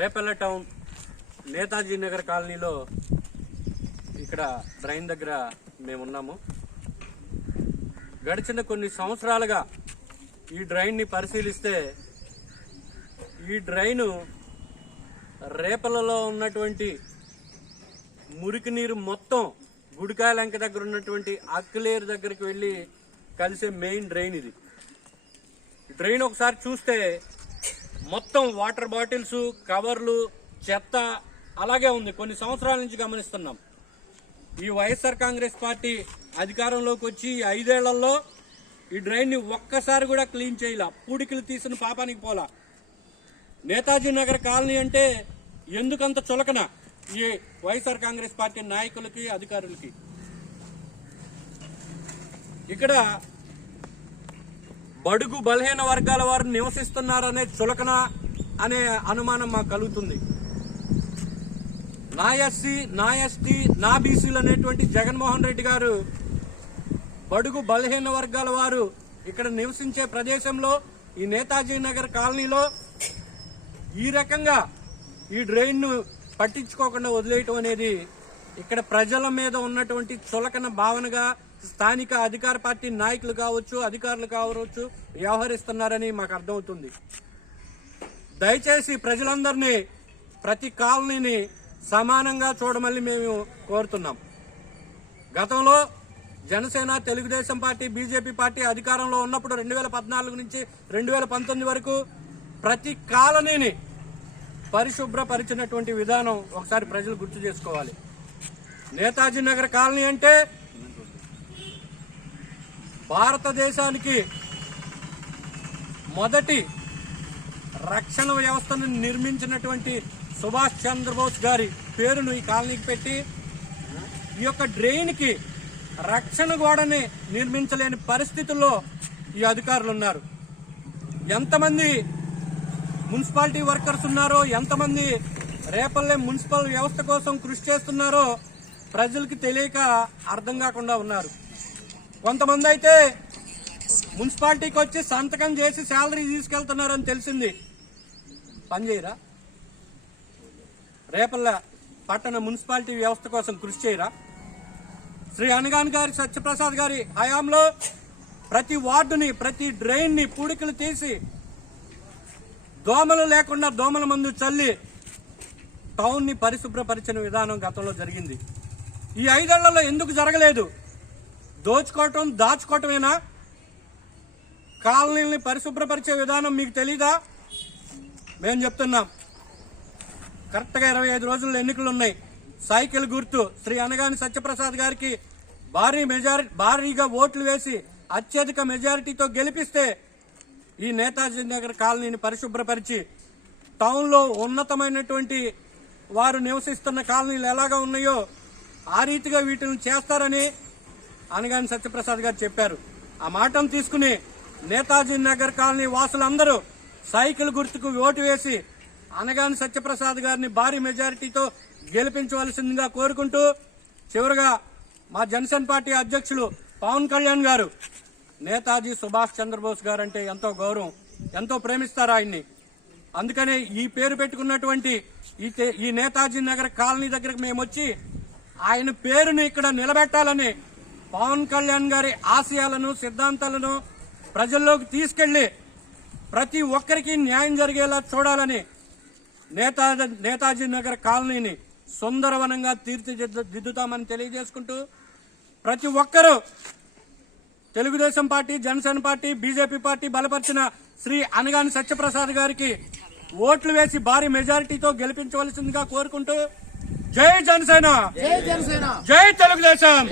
Repalle town Netaji Nagar కాలనీలో ఇక్కడ drain దగ్గర మేమున్నాము. గడిచిన కొన్ని సంవత్సరాలుగా ఈ డ్రైన్ని పరిశీలిస్తే ఈ డ్రైను రేపలలో ఉన్నటువంటి మురికి నీరు మొత్తం గుడికాయలంక దగ్గర ఉన్నటువంటి అక్కులేరు దగ్గరికి వెళ్ళి కలిసే మెయిన్ డ్రైన్ ఇది. డ్రైన్ ఒకసారి చూస్తే మొత్తం వాటర్ బాటిల్స్ కవర్లు చెత్త అలాగే ఉంది. కొన్ని సంవత్సరాల నుంచి గమనిస్తున్నాం. ఈ వైఎస్ఆర్ కాంగ్రెస్ పార్టీ అధికారంలోకి వచ్చి ఐదేళ్ళలో ఈ డ్రైన్ని ఒక్కసారి కూడా క్లీన్ చేయాల. పూడికలు తీసిన పాపానికి పోలా. నేతాజీ నగర్ కాలనీ అంటే ఎందుకంత చులకన ఈ వైఎస్ఆర్ కాంగ్రెస్ పార్టీ నాయకులకి అధికారులకి? ఇక్కడ బడుగు బలహీన వర్గాల వారు నివసిస్తున్నారనే చులకన అనే అనుమానం మాకు కలుగుతుంది. నా ఎస్సీ నా ఎస్టీ నా బీసీలు అనేటువంటి జగన్మోహన్ రెడ్డి గారు బడుగు బలహీన వర్గాల వారు ఇక్కడ నివసించే ప్రదేశంలో ఈ నేతాజీ నగర్ కాలనీలో ఈ రకంగా ఈ డ్రైన్ను పట్టించుకోకుండా వదిలేయటం అనేది ఇక్కడ ప్రజల మీద ఉన్నటువంటి చులకన భావనగా స్థానిక అధికార పార్టీ నాయకులు కావచ్చు అధికారులు కావచ్చు వ్యవహరిస్తున్నారని మాకు అర్థమవుతుంది. దయచేసి ప్రజలందరినీ ప్రతి కాలనీని సమానంగా చూడమని మేము కోరుతున్నాం. గతంలో Janasena Telugu Desam party BJP party అధికారంలో ఉన్నప్పుడు రెండు వేల పద్నాలుగు నుంచి రెండు వేల పంతొమ్మిది వరకు ప్రతి కాలనీని పరిశుభ్రపరిచినటువంటి విధానం ఒకసారి ప్రజలు గుర్తు చేసుకోవాలి. నేతాజీ నగర్ కాలనీ అంటే భారతదేశానికి మొదటి రక్షణ వ్యవస్థను నిర్మించినటువంటి సుభాష్ చంద్రబోస్ గారి పేరును ఈ కాలనీకి పెట్టి ఈ యొక్క డ్రైన్కి రక్షణ గోడని నిర్మించలేని పరిస్థితుల్లో ఈ అధికారులు ఉన్నారు. ఎంతమంది మున్సిపాలిటీ వర్కర్స్ ఉన్నారో ఎంతమంది రేపల్లె మున్సిపల్ వ్యవస్థ కోసం కృషి చేస్తున్నారో ప్రజలకి తెలియక అర్థం కాకుండా ఉన్నారు. కొంతమంది అయితే మున్సిపాలిటీకి వచ్చి సంతకం చేసి శాలరీ తీసుకెళ్తున్నారని తెలిసింది. పనిచేయరా రేపల్ల పట్టణ మున్సిపాలిటీ వ్యవస్థ కోసం కృషి చేయరా? శ్రీ అనగాన్ గారి సత్యప్రసాద్ గారి హయాంలో ప్రతి వార్డుని ప్రతి డ్రైన్ని పూడికలు తీసి దోమలు లేకుండా దోమల మందు చల్లి టౌన్ని పరిశుభ్రపరిచిన విధానం గతంలో జరిగింది. ఈ ఐదేళ్ళలో ఎందుకు జరగలేదు? దోచుకోవటం దాచుకోవటమేనా? కాలనీల్ని పరిశుభ్రపరిచే విధానం మీకు తెలీదా? మేము చెప్తున్నాం. కరెక్ట్గా ఇరవై ఐదు రోజుల్లో ఎన్నికలు ఉన్నాయి. సైకిల్ గుర్తు. శ్రీ అనగాని సత్యప్రసాద్ గారికి భారీ మెజారిటీ భారీగా ఓట్లు వేసి అత్యధిక మెజారిటీతో గెలిపిస్తే ఈ నేతాజీ నగర్ కాలనీని పరిశుభ్రపరిచి టౌన్లో ఉన్నతమైనటువంటి వారు నివసిస్తున్న కాలనీలు ఎలాగా ఉన్నాయో ఆ రీతిగా వీటిని చేస్తారని అనగాని సత్యప్రసాద్ గారు చెప్పారు. ఆ మాటను తీసుకుని నేతాజీ నగర్ కాలనీ వాసులందరూ సైకిల్ గుర్తుకు ఓటు వేసి అనగాని సత్యప్రసాద్ గారిని భారీ మెజారిటీతో గెలిపించవలసిందిగా కోరుకుంటూ చివరగా మా జనసేన పార్టీ అధ్యక్షులు పవన్ కళ్యాణ్ గారు నేతాజీ సుభాష్ చంద్రబోస్ గారు అంటే ఎంతో గౌరవం ఎంతో ప్రేమిస్తారు ఆయన్ని. అందుకనే ఈ పేరు పెట్టుకున్నటువంటి ఈ ఈ నేతాజీ నగర్ కాలనీ దగ్గరకు మేము వచ్చి ఆయన పేరుని ఇక్కడ నిలబెట్టాలని పవన్ కళ్యాణ్ గారి ఆశయాలను సిద్ధాంతాలను ప్రజల్లోకి తీసుకెళ్ళి ప్రతి ఒక్కరికి న్యాయం జరిగేలా చూడాలని నేతాజీ నేతాజీ నగర్ కాలనీని సుందరవనంగా తీర్చిదిద్దుతామని తెలియజేసుకుంటూ ప్రతి ఒక్కరూ Telugu Desam party Janasena party BJP party బలపరిచిన శ్రీ అనగాని సత్యప్రసాద్ గారికి ఓట్లు వేసి భారీ మెజారిటీతో గెలిపించవలసిందిగా కోరుకుంటూ జై జనసేన! జై తెలుగుదేశం!